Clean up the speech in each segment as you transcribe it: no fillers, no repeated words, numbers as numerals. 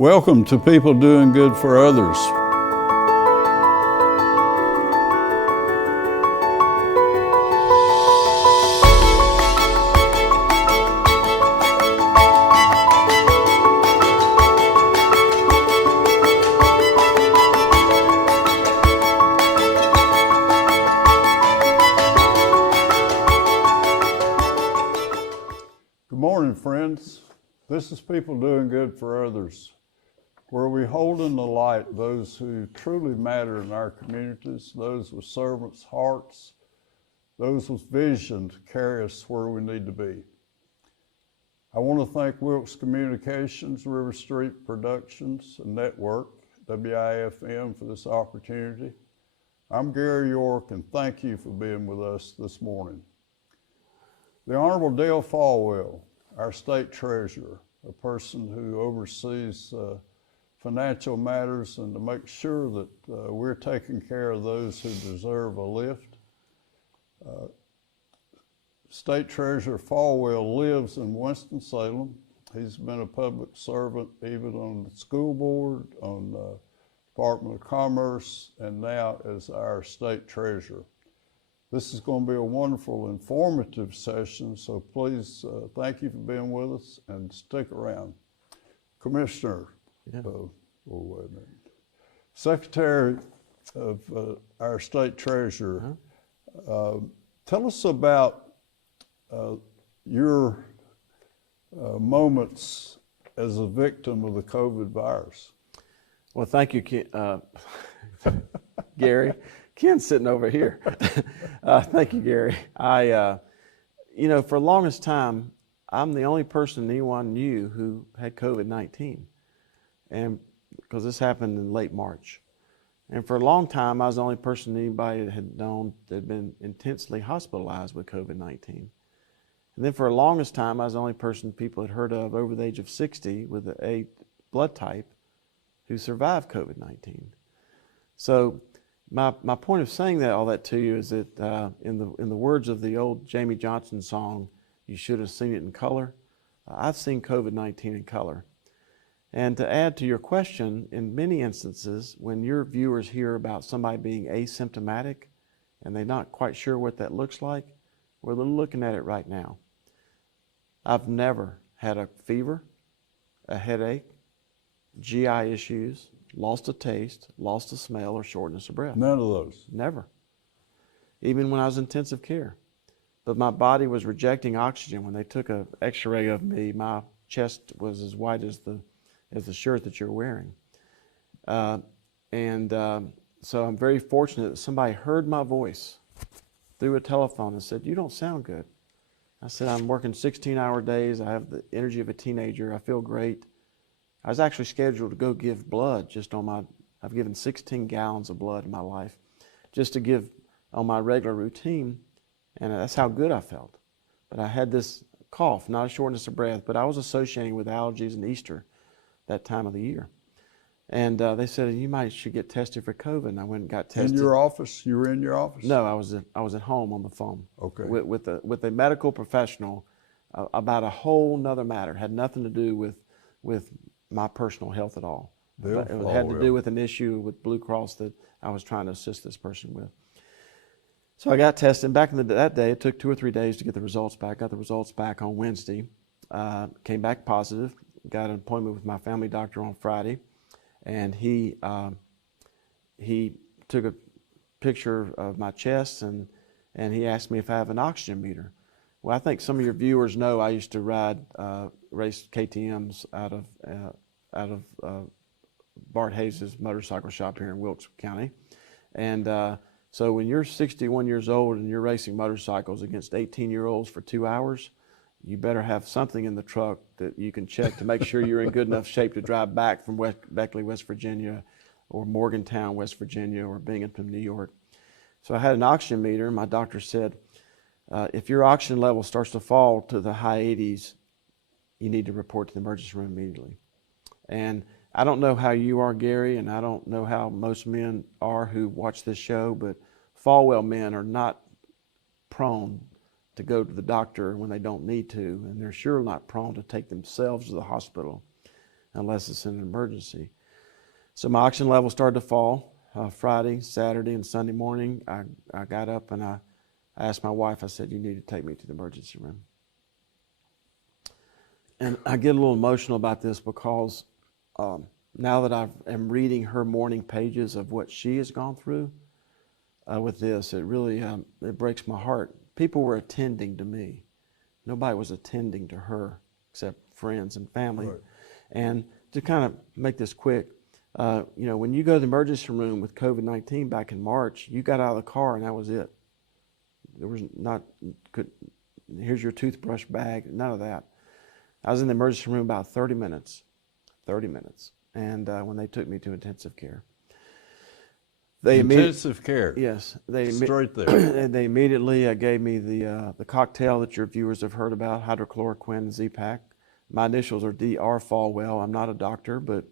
Welcome to People Doing Good for Others. Good morning, friends. This is People Doing Good for Others, where we hold in the light those who truly matter in our communities, those with servants' hearts, those with vision to carry us where we need to be. I want to thank Wilkes Communications, River Street Productions and Network, WIFM, for this opportunity. I'm Gary York, and thank you for being with us this morning. The Honorable Dale Folwell, our state treasurer, a person who oversees financial matters and to make sure that we're taking care of those who deserve a lift. State Treasurer Folwell lives in Winston-Salem. He's been a public servant even on the school board, on the Department of Commerce, and now as our state treasurer. This is going to be a wonderful, informative session, so please thank you for being with us and stick around. Commissioner, wait a minute. Secretary of our state treasurer, tell us about your moments as a victim of the COVID virus. Well, thank you, Gary. Ken's sitting over here. Thank you, Gary. For the longest time, I'm the only person anyone knew who had COVID-19, and because this happened in late March. And for a long time, I was the only person anybody had known that had been intensely hospitalized with COVID-19. And then for the longest time, I was the only person people had heard of over the age of 60 with a blood type who survived COVID-19. So my point of saying all that to you is that in the words of the old Jamie Johnson song, "You should have seen it in color," I've seen COVID-19 in color. And to add to your question, in many instances, when your viewers hear about somebody being asymptomatic and they're not quite sure what that looks like, well, they're looking at it right now. I've never had a fever, a headache, GI issues, lost a taste, lost a smell, or shortness of breath. None of those? Never. Even when I was in intensive care. But my body was rejecting oxygen. When they took an x-ray of me, my chest was as white as the shirt that you're wearing. So I'm very fortunate that somebody heard my voice through a telephone and said, "You don't sound good." I said, "I'm working 16-hour days. I have the energy of a teenager. I feel great." I was actually scheduled to go give blood I've given 16 gallons of blood in my life just to give on my regular routine, and that's how good I felt. But I had this cough, not a shortness of breath, but I was associating with allergies and Easter that time of the year. And they said, "You should get tested for COVID." And I went and got tested. In your office? You were in your office? No, I was at home on the phone. Okay. With a medical professional about a whole nother matter. Had nothing to do with my personal health at all. It had to do with an issue with Blue Cross that I was trying to assist this person with. So I got tested. Back in that day, it took 2 or 3 days to get the results back. Got the results back on Wednesday. Came back positive. Got an appointment with my family doctor on Friday, and he took a picture of my chest and he asked me if I have an oxygen meter. Well, I think some of your viewers know I used to race KTMs out of Bart Hayes' motorcycle shop here in Wilkes County, and so when you're 61 years old and you're racing motorcycles against 18-year-olds for 2 hours, you better have something in the truck that you can check to make sure you're in good enough shape to drive back from Beckley, West Virginia, or Morgantown, West Virginia, or Binghamton, New York. So I had an oxygen meter, and my doctor said, if your oxygen level starts to fall to the high 80s, you need to report to the emergency room immediately. And I don't know how you are, Gary, and I don't know how most men are who watch this show, but Folwell men are not prone to go to the doctor when they don't need to, and they're sure not prone to take themselves to the hospital unless it's an emergency. So my oxygen level started to fall Friday, Saturday, and Sunday morning. I got up and I asked my wife, I said, you need to take me to the emergency room. And I get a little emotional about this because now that I am reading her morning pages of what she has gone through with this, it really it breaks my heart. People were attending to me. Nobody was attending to her except friends and family. Right. And to kind of make this quick, when you go to the emergency room with COVID-19 back in March, you got out of the car and that was it. There was here's your toothbrush bag, none of that. I was in the emergency room about 30 minutes. And when they took me to intensive care. Intensive care? Yes. Straight there. And they immediately gave me the cocktail that your viewers have heard about, hydrochloroquine and Z-Pak. My initials are Dr. Folwell. I'm not a doctor, but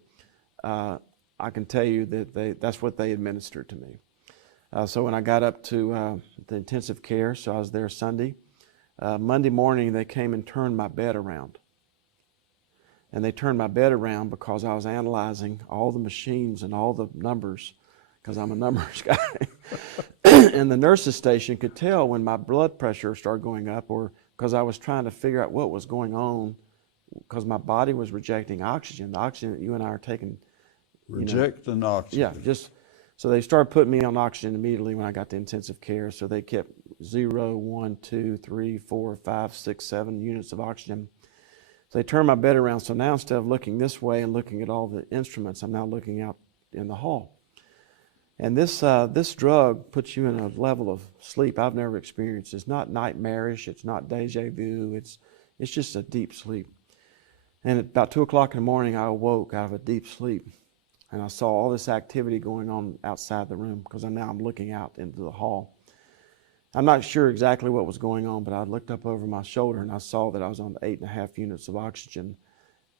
I can tell you that that's what they administered to me. So when I got up to the intensive care, so I was there Sunday, Monday morning they came and turned my bed around. And they turned my bed around because I was analyzing all the machines and all the numbers, because I'm a numbers guy. And the nurses station could tell when my blood pressure started going up, or because I was trying to figure out what was going on, because my body was rejecting oxygen, the oxygen that you and I are taking. Rejecting oxygen. Yeah, so they started putting me on oxygen immediately when I got to intensive care. So they kept 0, 1, 2, 3, 4, 5, 6, 7 units of oxygen. So they turned my bed around. So now instead of looking this way and looking at all the instruments, I'm now looking out in the hall. And this drug puts you in a level of sleep I've never experienced. It's not nightmarish. It's not deja vu. It's just a deep sleep. And at about 2 o'clock in the morning, I awoke out of a deep sleep. And I saw all this activity going on outside the room because now I'm looking out into the hall. I'm not sure exactly what was going on, but I looked up over my shoulder and I saw that I was on 8.5 units of oxygen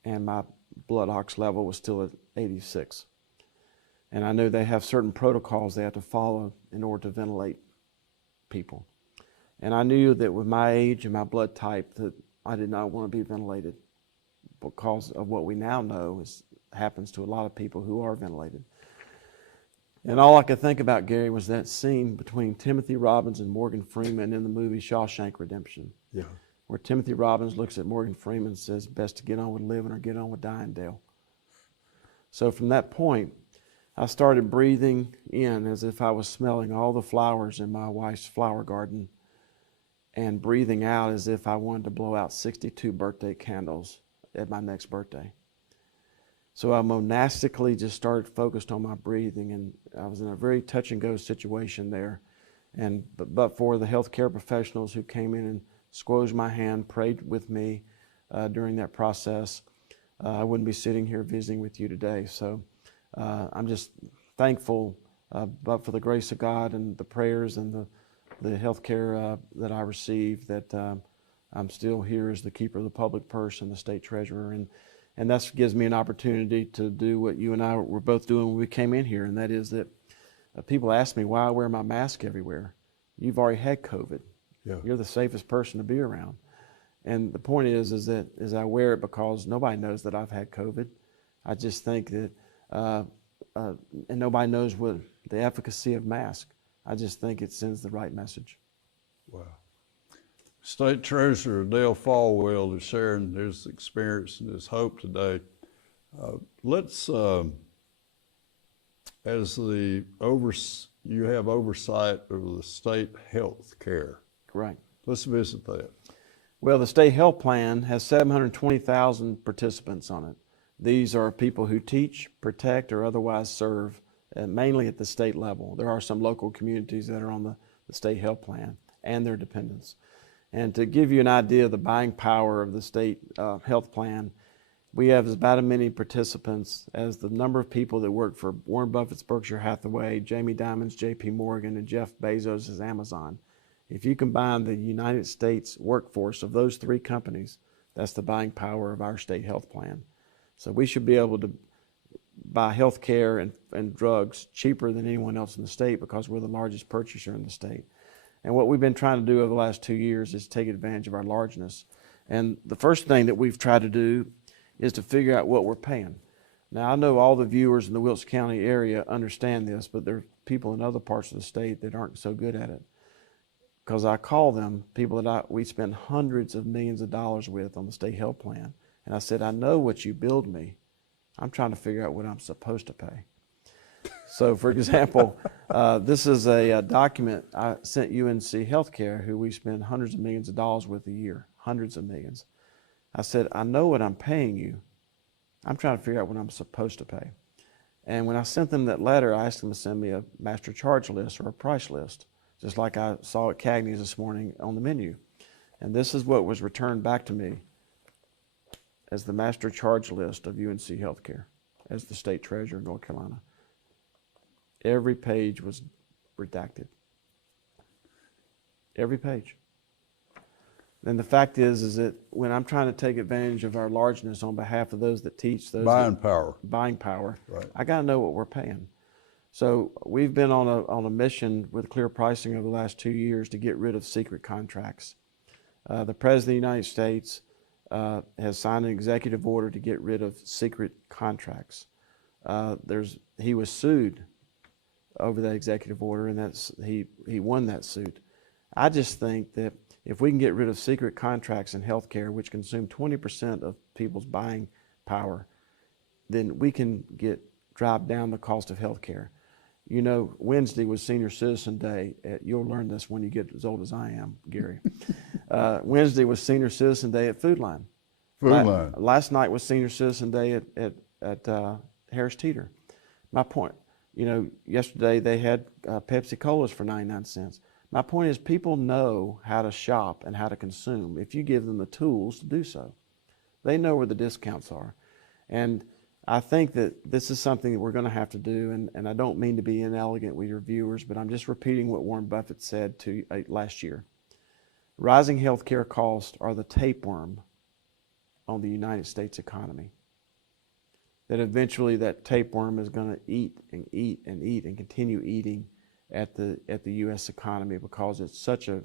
and my blood ox level was still at 86. And I knew they have certain protocols they have to follow in order to ventilate people. And I knew that with my age and my blood type that I did not want to be ventilated because of what we now know happens to a lot of people who are ventilated. And all I could think about, Gary, was that scene between Timothy Robbins and Morgan Freeman in the movie Shawshank Redemption. Yeah. Where Timothy Robbins looks at Morgan Freeman and says, best to get on with living or get on with dying, Dale. So from that point, I started breathing in as if I was smelling all the flowers in my wife's flower garden and breathing out as if I wanted to blow out 62 birthday candles at my next birthday. So I monastically just started focused on my breathing, and I was in a very touch and go situation there. And but for the healthcare professionals who came in and squozed my hand, prayed with me during that process, I wouldn't be sitting here visiting with you today. So I'm just thankful, but for the grace of God and the prayers and the healthcare that I received, that I'm still here as the keeper of the public purse and the state treasurer. And that gives me an opportunity to do what you and I were both doing when we came in here, and that is that people ask me why I wear my mask everywhere. You've already had COVID. Yeah. You're the safest person to be around. And the point is that I wear it because nobody knows that I've had COVID. I just think that, and nobody knows what the efficacy of mask. I just think it sends the right message. Wow. State Treasurer Dale Folwell is sharing his experience and his hope today. Let's, as you have oversight of the state health care. Right. Let's visit that. Well, the state health plan has 720,000 participants on it. These are people who teach, protect, or otherwise serve, mainly at the state level. There are some local communities that are on the state health plan and their dependents. And to give you an idea of the buying power of the state health plan, we have about as many participants as the number of people that work for Warren Buffett's Berkshire Hathaway, Jamie Dimon's J.P. Morgan, and Jeff Bezos' Amazon. If you combine the United States workforce of those three companies, that's the buying power of our state health plan. So we should be able to buy health care and drugs cheaper than anyone else in the state because we're the largest purchaser in the state. And what we've been trying to do over the last 2 years is take advantage of our largeness. And the first thing that we've tried to do is to figure out what we're paying. Now, I know all the viewers in the Wilkes County area understand this, but there are people in other parts of the state that aren't so good at it. Because I call them people that we spend hundreds of millions of dollars with on the state health plan. And I said, I know what you billed me. I'm trying to figure out what I'm supposed to pay. So, for example, this is a document I sent UNC Healthcare, who we spend hundreds of millions of dollars with a year, hundreds of millions. I said, I know what I'm paying you. I'm trying to figure out what I'm supposed to pay. And when I sent them that letter, I asked them to send me a master charge list or a price list, just like I saw at Cagney's this morning on the menu. And this is what was returned back to me as the master charge list of UNC Healthcare, as the state treasurer of North Carolina. Every page was redacted. Every page. And the fact is that when I'm trying to take advantage of our largeness on behalf of those that teach, those Buying power. Buying power, Right. I got to know what we're paying. So we've been on a mission with clear pricing over the last 2 years to get rid of secret contracts. The President of the United States has signed an executive order to get rid of secret contracts. He was sued over that executive order, and he won that suit. I just think that if we can get rid of secret contracts in healthcare, which consume 20% of people's buying power, then we can drive down the cost of healthcare. You know, Wednesday was Senior Citizen Day. You'll learn this when you get as old as I am, Gary. Wednesday was Senior Citizen Day at Food Line. Food Line. Last night was Senior Citizen Day at Harris Teeter. My point, you know, yesterday they had Pepsi Colas for 99 cents. My point is, people know how to shop and how to consume if you give them the tools to do so. They know where the discounts are. And I think that this is something that we're going to have to do, and I don't mean to be inelegant with your viewers, but I'm just repeating what Warren Buffett said last year. Rising healthcare costs are the tapeworm on the United States economy. That eventually that tapeworm is going to eat and eat and eat and continue eating at the U.S. economy, because it's such a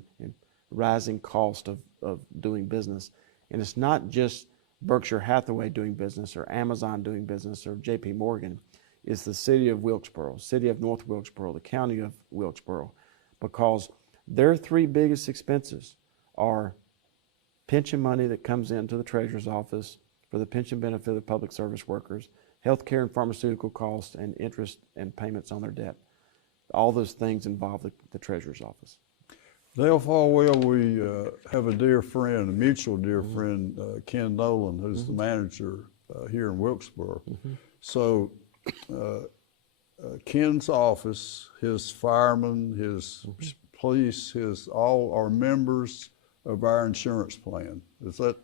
rising cost of doing business. And it's not just Berkshire Hathaway doing business or Amazon doing business or J.P. Morgan. It's the city of Wilkesboro, city of North Wilkesboro, the county of Wilkesboro, because their three biggest expenses are pension money that comes into the treasurer's office for the pension benefit of the public service workers, health care and pharmaceutical costs, and interest and payments on their debt. All those things involve the treasurer's office. Dale Folwell, we have a dear friend, a mutual dear friend, Ken Nolan, who's the manager here in Wilkesboro. So Ken's office, his firemen, his police, all are members of our insurance plan. Is that?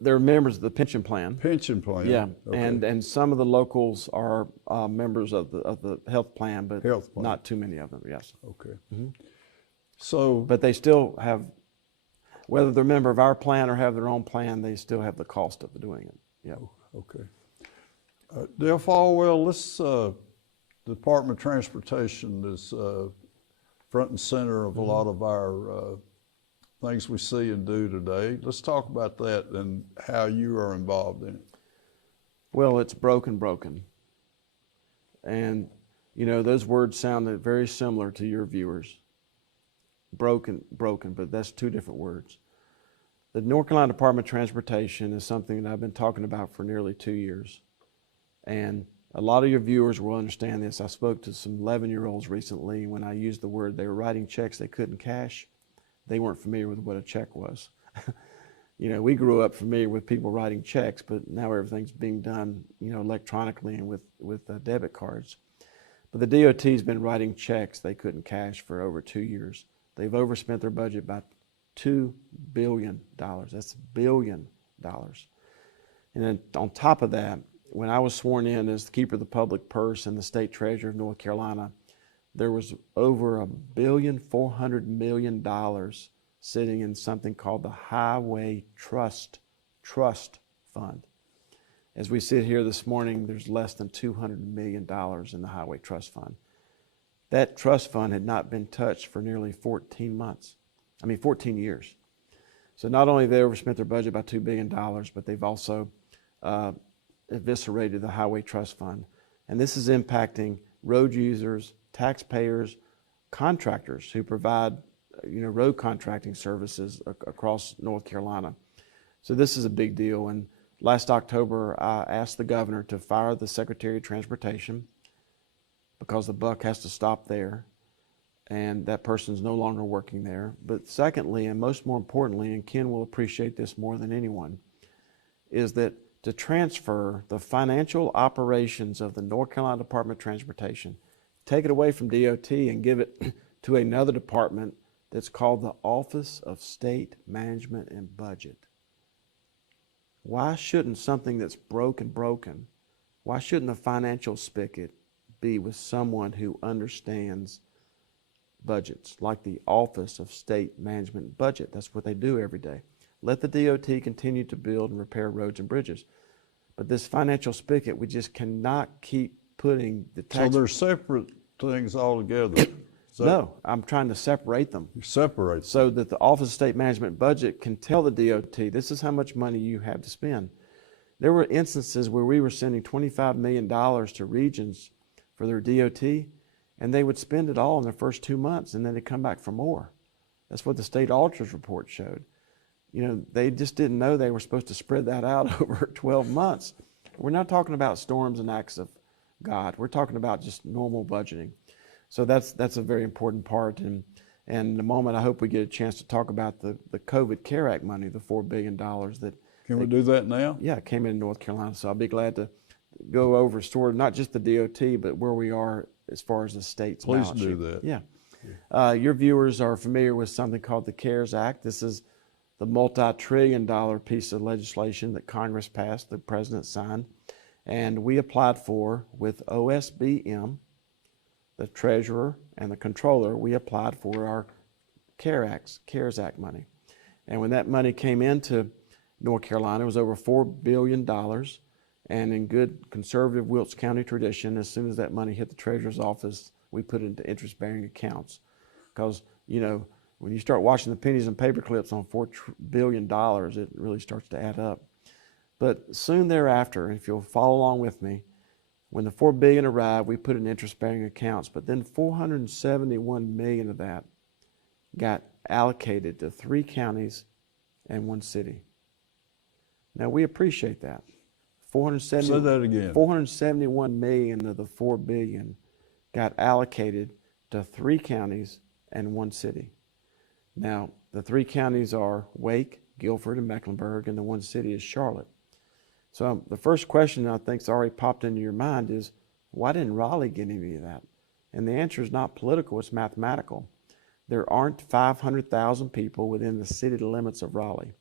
They're members of the pension plan. Pension plan. Yeah, Okay. and some of the locals are members of the health plan, but Health plan. not too many of them. Yes. Okay. So, But they still have, whether they're a member of our plan or have their own plan, they still have the cost of doing it. Yeah. okay. Dale Folwell, this Department of Transportation is front and center of a lot of our things we see and do today. Let's talk about that and how you are involved in it. Well, it's broken. And, you know, those words sounded very similar to your viewers. Broken, but that's two different words. The North Carolina Department of Transportation is something that I've been talking about for nearly 2 years. And a lot of your viewers will understand this. I spoke to some 11-year-olds recently when I used the word, they were writing checks they couldn't cash. They weren't familiar with what a check was. You know, we grew up familiar with people writing checks, but now everything's being done, you know, electronically and with debit cards. But the DOT's been writing checks they couldn't cash for over 2 years. They've overspent their budget by $2 billion. That's $1 billion. And then on top of that, when I was sworn in as the keeper of the public purse and the state treasurer of North Carolina, there was over $1.4 billion sitting in something called the Highway Trust Fund. As we sit here this morning, there's less than $200 million in the Highway Trust Fund. That trust fund had not been touched for nearly 14 years. So not only have they overspent their budget by $2 billion, but they've also eviscerated the Highway Trust Fund. And this is impacting road users, taxpayers, contractors who provide road contracting services across North Carolina. So this is a big deal. And last October, I asked the governor to fire the Secretary of Transportation because the buck has to stop there, and that person's no longer working there. But secondly, and more importantly, and Ken will appreciate this more than anyone, is that to transfer the financial operations of the North Carolina Department of Transportation, take it away from DOT and give it to another department that's called the Office of State Management and Budget. Why shouldn't something that's broken, why shouldn't the financial spigot be with someone who understands budgets, like the Office of State Management and Budget? That's what they do every day. Let the DOT continue to build and repair roads and bridges. But this financial spigot, we just cannot keep putting the tax. So they're separate things altogether. No, I'm trying to separate them. You separate. So that the Office of State Management and Budget can tell the DOT, this is how much money you have to spend. There were instances where we were sending $25 million to regions for their DOT, and they would spend it all in the first 2 months, and then they'd come back for more. That's what the state auditor's report showed. They just didn't know they were supposed to spread that out over 12 months. We're not talking about storms and acts of God. We're talking about just normal budgeting. So that's a very important part. And in a moment, I hope we get a chance to talk about the COVID CARE Act money, the $4 billion that. Can we do that now? Yeah, it came in North Carolina. So I'll be glad to go over sort of not just the DOT, but where we are as far as the state's balance sheet. Please do that. Yeah. Your viewers are familiar with something called the CARES Act. This is the multi-trillion-dollar piece of legislation that Congress passed, the president signed, and we applied for with OSBM, the treasurer and the controller. We applied for our CARES Act money. And when that money came into North Carolina, it was over $4 billion. And in good conservative Wilkes County tradition, as soon as that money hit the treasurer's office, we put it into interest-bearing accounts. Because, when you start watching the pennies and paper clips on $4 billion, it really starts to add up. But soon thereafter, if you'll follow along with me, when the $4 billion arrived, we put it in interest-bearing accounts. But then $471 million of that got allocated to 3 counties and 1 city. Now, we appreciate that. Say that again. $471 million of the $4 billion got allocated to 3 counties and 1 city. Now, the 3 counties are Wake, Guilford, and Mecklenburg, and the 1 city is Charlotte. So the first question I think's already popped into your mind is, why didn't Raleigh get any of that? And the answer is not political, it's mathematical. There aren't 500,000 people within the city limits of Raleigh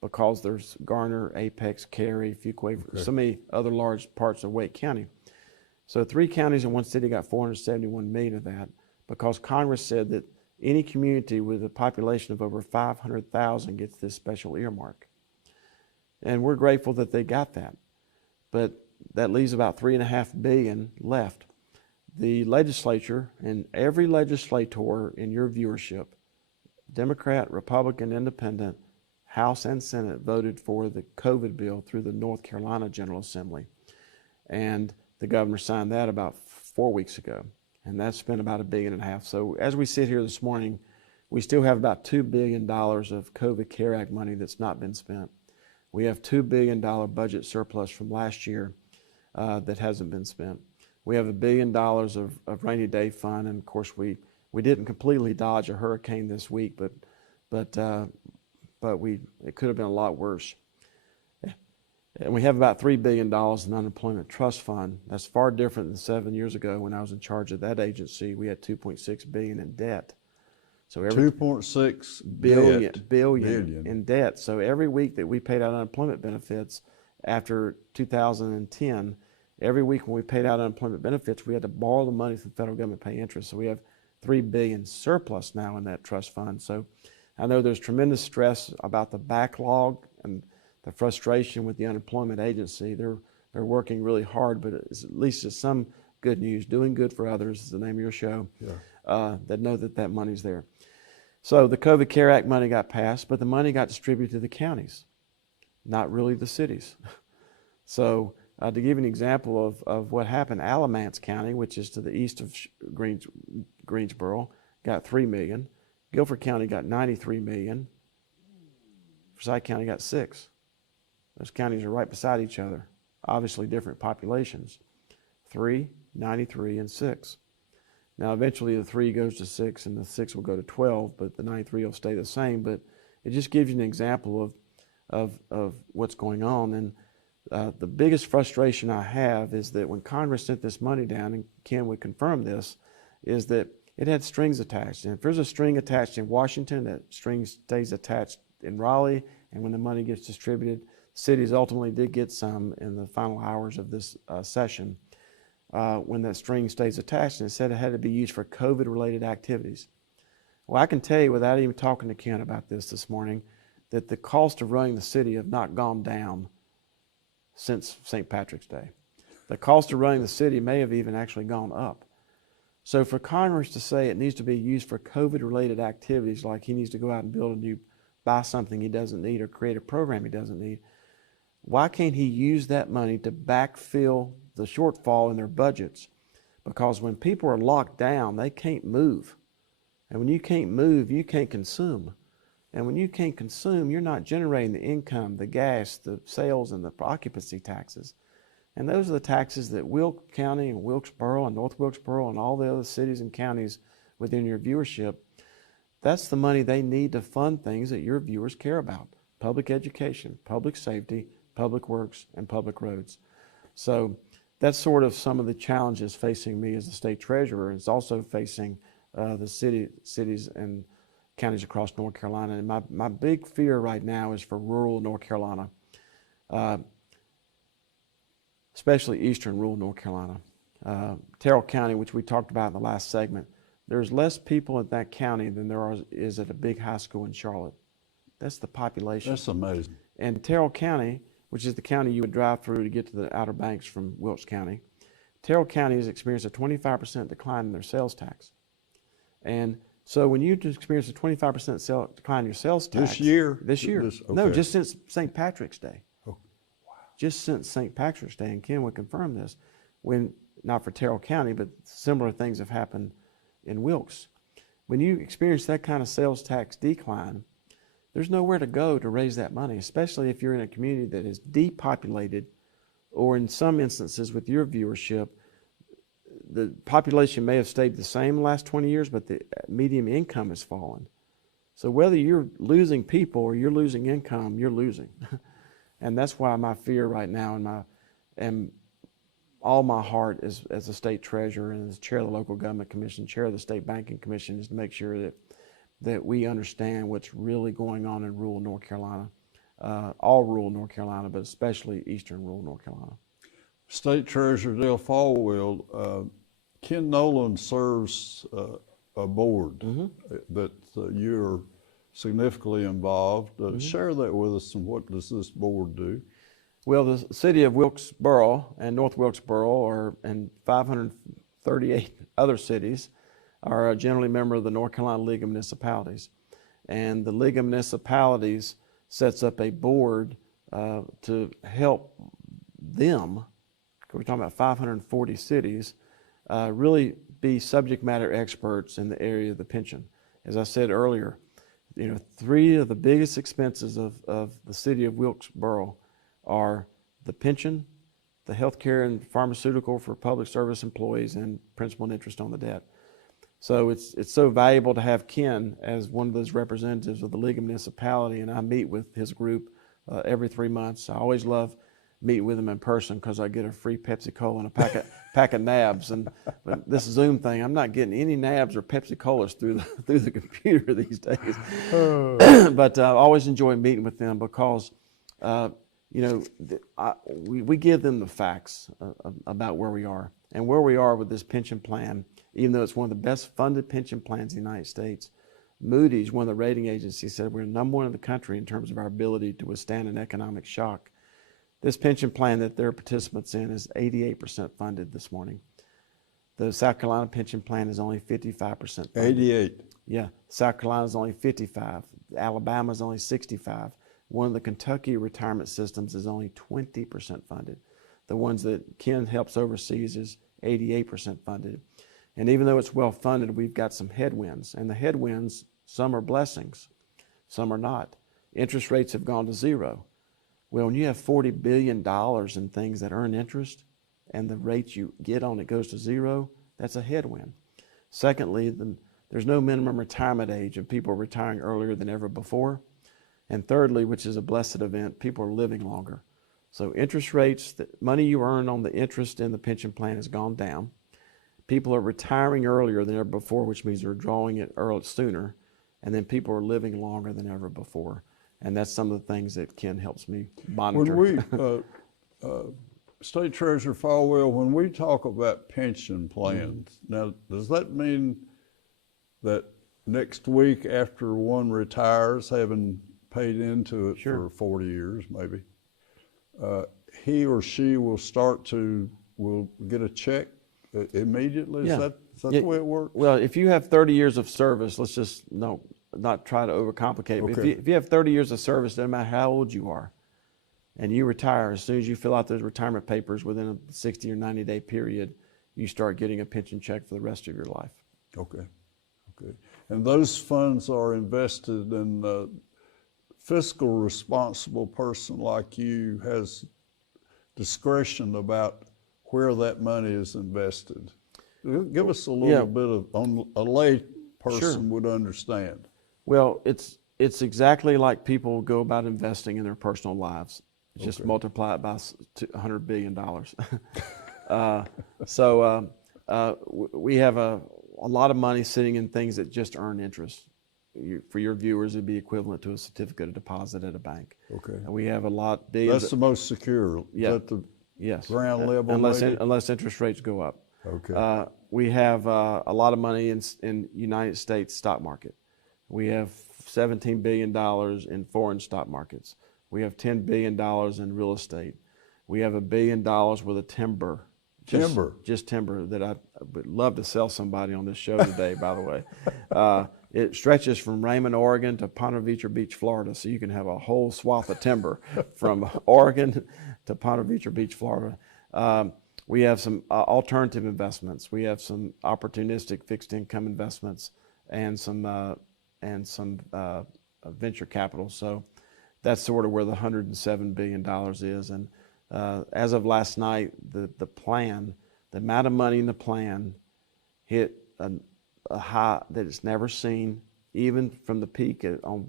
because there's Garner, Apex, Cary, Fuquay, so many other large parts of Wake County. So 3 counties and 1 city got $471 million of that because Congress said that any community with a population of over 500,000 gets this special earmark. And we're grateful that they got that. But that leaves about $3.5 billion left. The legislature and every legislator in your viewership, Democrat, Republican, Independent, House and Senate, voted for the COVID bill through the North Carolina General Assembly. And the governor signed that about 4 weeks ago. And that's spent about $1.5 billion. So as we sit here this morning, we still have about $2 billion of COVID CARE Act money that's not been spent. We have $2 billion budget surplus from last year that hasn't been spent. We have $1 billion of rainy day fund, and of course we didn't completely dodge a hurricane this week, but it could have been a lot worse. And we have about $3 billion in unemployment trust fund. That's far different than 7 years ago when I was in charge of that agency. We had $2.6 billion in debt. So every $2.6 billion in debt. So every week that we paid out unemployment benefits after 2010, every week when we paid out unemployment benefits, we had to borrow the money from the federal government to pay interest. So we have $3 billion surplus now in that trust fund. So I know there's tremendous stress about the backlog and the frustration with the unemployment agency. They're working really hard, but at least it's some good news. Doing good for others is the name of your show. Yeah. That know that money's there. So the COVID CARE Act money got passed, but the money got distributed to the counties, not really the cities. So to give you an example of what happened, Alamance County, which is to the east of Greensboro, got $3 million. Guilford County got $93 million. Forsyth County got $6 million. Those counties are right beside each other, obviously different populations. 3, 93, and 6. Now eventually the 3 goes to 6 and the 6 will go to 12, but the 93 will stay the same. But it just gives you an example of what's going on. And the biggest frustration I have is that when Congress sent this money down, and Ken would confirm this, is that it had strings attached. And if there's a string attached in Washington, that string stays attached in Raleigh, and when the money gets distributed, cities ultimately did get some in the final hours of this session. When that string stays attached, and it said it had to be used for COVID-related activities. Well, I can tell you without even talking to Ken about this morning, that the cost of running the city have not gone down since St. Patrick's Day. The cost of running the city may have even actually gone up. So for Congress to say it needs to be used for COVID-related activities, like he needs to go out and buy something he doesn't need or create a program he doesn't need, why can't he use that money to backfill the shortfall in their budgets? Because when people are locked down, they can't move. And when you can't move, you can't consume. And when you can't consume, you're not generating the income, the gas, the sales, and the occupancy taxes. And those are the taxes that Wilkes County and Wilkesboro and North Wilkesboro and all the other cities and counties within your viewership, that's the money they need to fund things that your viewers care about. Public education, public safety, public works, and public roads. So that's sort of some of the challenges facing me as the state treasurer. It's also facing the cities and counties across North Carolina. And my big fear right now is for rural North Carolina, especially eastern rural North Carolina. Terrell County, which we talked about in the last segment, there's less people in that county than there is at a big high school in Charlotte. That's the population. That's amazing. And Terrell County, which is the county you would drive through to get to the Outer Banks from Wilkes County, Terrell County has experienced a 25% decline in their sales tax. And so when you experience a 25% decline in your sales tax. This year? Okay. No, just since St. Patrick's Day. Oh, wow. Just since St. Patrick's Day, and Ken would confirm this, not for Terrell County, but similar things have happened in Wilkes. When you experience that kind of sales tax decline, there's nowhere to go to raise that money, especially if you're in a community that is depopulated, or in some instances with your viewership, the population may have stayed the same the last 20 years, but the median income has fallen. So whether you're losing people or you're losing income, you're losing. And that's why my fear right now and all my heart as a state treasurer and as chair of the local government commission, chair of the state banking commission, is to make sure that we understand what's really going on in rural North Carolina, all rural North Carolina, but especially eastern rural North Carolina. State Treasurer Dale Folwell, Ken Nolan serves a board that you're significantly involved. Share that with us, and what does this board do? Well, the city of Wilkesboro and North Wilkesboro and 538 other cities are a generally member of the North Carolina League of Municipalities. And the League of Municipalities sets up a board to help them, we're talking about 540 cities, really be subject matter experts in the area of the pension. As I said earlier, 3 of the biggest expenses of the city of Wilkesboro are the pension, the healthcare and pharmaceutical for public service employees, and principal and interest on the debt. So it's so valuable to have Ken as one of those representatives of the League of Municipality, and I meet with his group every 3 months. I always love meeting with him in person because I get a free Pepsi-Cola and a pack of nabs. But this Zoom thing, I'm not getting any nabs or Pepsi-Colas through the computer these days. But I always enjoy meeting with them because we give them the facts about where we are. And where we are with this pension plan, even though it's one of the best funded pension plans in the United States, Moody's, one of the rating agencies, said we're number 1 in the country in terms of our ability to withstand an economic shock. This pension plan that they're participants in is 88% funded this morning. The South Carolina pension plan is only 55% funded. 88. Yeah, South Carolina is only 55. Alabama is only 65. One of the Kentucky retirement systems is only 20% funded. The ones that Ken helps oversees is 88% funded. And even though it's well funded, we've got some headwinds. And the headwinds, some are blessings, some are not. Interest rates have gone to zero. Well, when you have $40 billion in things that earn interest and the rate you get on it goes to zero, that's a headwind. Secondly, there's no minimum retirement age and people are retiring earlier than ever before. And thirdly, which is a blessed event, people are living longer. So interest rates, the money you earn on the interest in the pension plan has gone down. People are retiring earlier than ever before, which means they're drawing it sooner. And then people are living longer than ever before. And that's some of the things that Ken helps me monitor. When we, State Treasurer Folwell, when we talk about pension plans, now does that mean that next week after one retires, having paid into it for 40 years maybe, he or she will get a check immediately? Yeah. Is that the way it works? Well, if you have 30 years of service, let's just not try to overcomplicate it. Okay. If you have 30 years of service, no matter how old you are, and you retire, as soon as you fill out those retirement papers within a 60 or 90-day period, you start getting a pension check for the rest of your life. Okay. And those funds are invested in a fiscal responsible person like you has discretion about where that money is invested. Give us a little bit of, a lay person would understand. Well, it's exactly like people go about investing in their personal lives. Just multiply it by $100 billion. We have a lot of money sitting in things that just earn interest. For your viewers, it'd be equivalent to a certificate of deposit at a bank. Okay. And we have a lot. That's the most secure. Yeah. Is that the yes. ground level? Unless interest rates go up. Okay. We have a lot of money in United States stock market. We have $17 billion in foreign stock markets. We have $10 billion in real estate. We have $1 billion worth of timber. Just timber that I would love to sell somebody on this show today, by the way. It stretches from Raymond, Oregon to Ponte Vedra Beach, Florida, so you can have a whole swath of timber from Oregon to Ponte Vedra Beach, Florida. We have some alternative investments. We have some opportunistic fixed income investments and some venture capital. So that's sort of where the $107 billion is. And as of last night, the amount of money in the plan hit a high that it's never seen, even from the peak on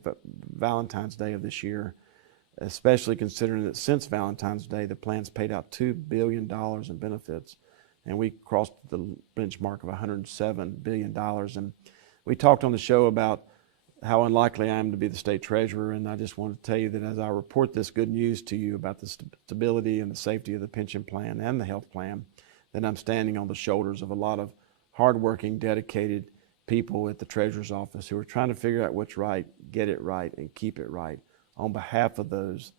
Valentine's Day of this year, especially considering that since Valentine's Day, the plan's paid out $2 billion in benefits, and we crossed the benchmark of $107 billion. And we talked on the show about how unlikely I am to be the state treasurer, and I just want to tell you that as I report this good news to you about the stability and the safety of the pension plan and the health plan, that I'm standing on the shoulders of a lot of hardworking, dedicated people at the treasurer's office who are trying to figure out what's right, get it right, and keep it right on behalf of those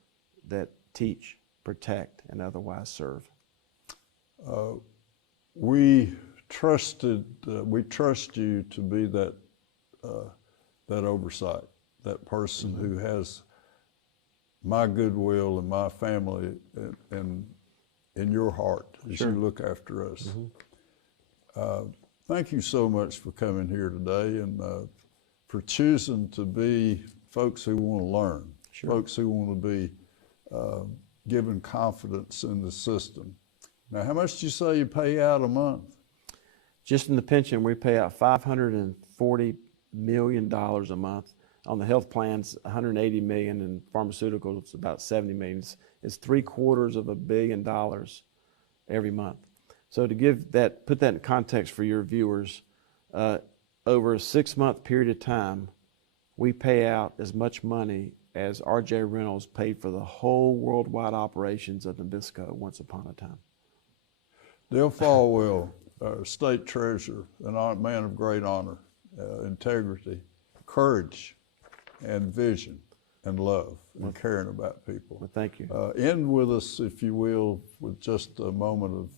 that teach, protect, and otherwise serve. We trust you to be that oversight, that person who has my goodwill and my family in your heart as you look after us. Thank you so much for coming here today and for choosing to be folks who want to learn, folks who want to be given confidence in the system. Now, how much do you say you pay out a month? Just in the pension, we pay out $540 million a month. On the health plans, $180 million, and pharmaceuticals, it's about $70 million. It's $750 million every month. So to put that in context for your viewers, over a 6-month period of time, we pay out as much money as R.J. Reynolds paid for the whole worldwide operations of Nabisco once upon a time. Dale Folwell, State Treasurer, a man of great honor, integrity, courage, and vision, and love, and caring about people. Well, thank you. End with us, if you will, with just a moment of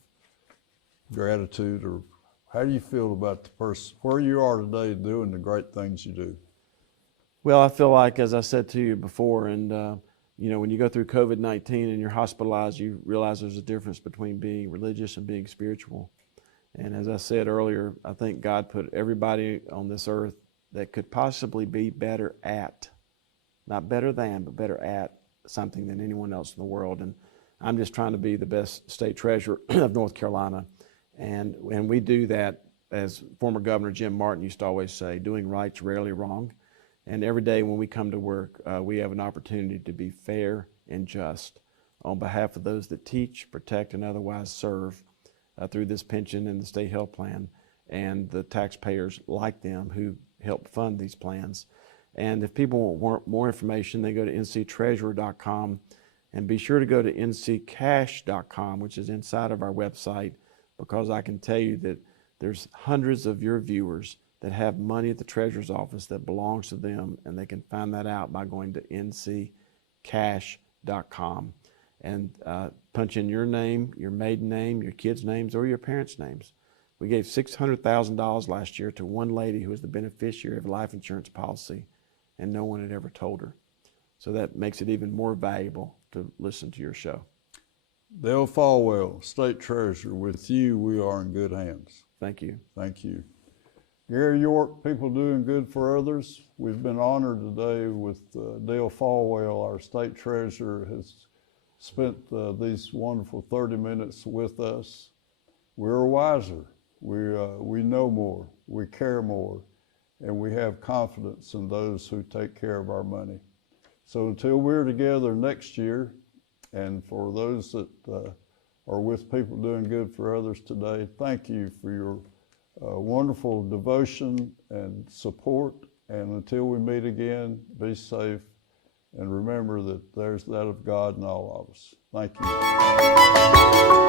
gratitude or How do you feel about the person where you are today doing the great things you do? Well, I feel like, as I said to you before, and when you go through COVID-19 and you're hospitalized, you realize there's a difference between being religious and being spiritual. And as I said earlier, I think God put everybody on this earth that could possibly be better at, not better than, but better at something than anyone else in the world. And I'm just trying to be the best state treasurer of North Carolina. And we do that, as former Governor Jim Martin used to always say, doing right's rarely wrong. And every day when we come to work, we have an opportunity to be fair and just on behalf of those that teach, protect, and otherwise serve through this pension and the state health plan, and the taxpayers like them who help fund these plans. And if people want more information, they go to nctreasurer.com, and be sure to go to nccash.com, which is inside of our website, because I can tell you that there's hundreds of your viewers that have money at the treasurer's office that belongs to them, and they can find that out by going to nccash.com and punch in your name, your maiden name, your kids' names, or your parents' names. We gave $600,000 last year to one lady who was the beneficiary of a life insurance policy, and no one had ever told her. So that makes it even more valuable to listen to your show. Dale Folwell, State Treasurer, with you, we are in good hands. Thank you. Thank you. Gary York, People Doing Good for Others. We've been honored today with Dale Folwell, our State Treasurer, has spent these wonderful 30 minutes with us. We're wiser. We know more. We care more. And we have confidence in those who take care of our money. So until we're together next year, and for those that are with People Doing Good for Others today, thank you for your wonderful devotion and support. And until we meet again, be safe, and remember that there's that of God in all of us. Thank you.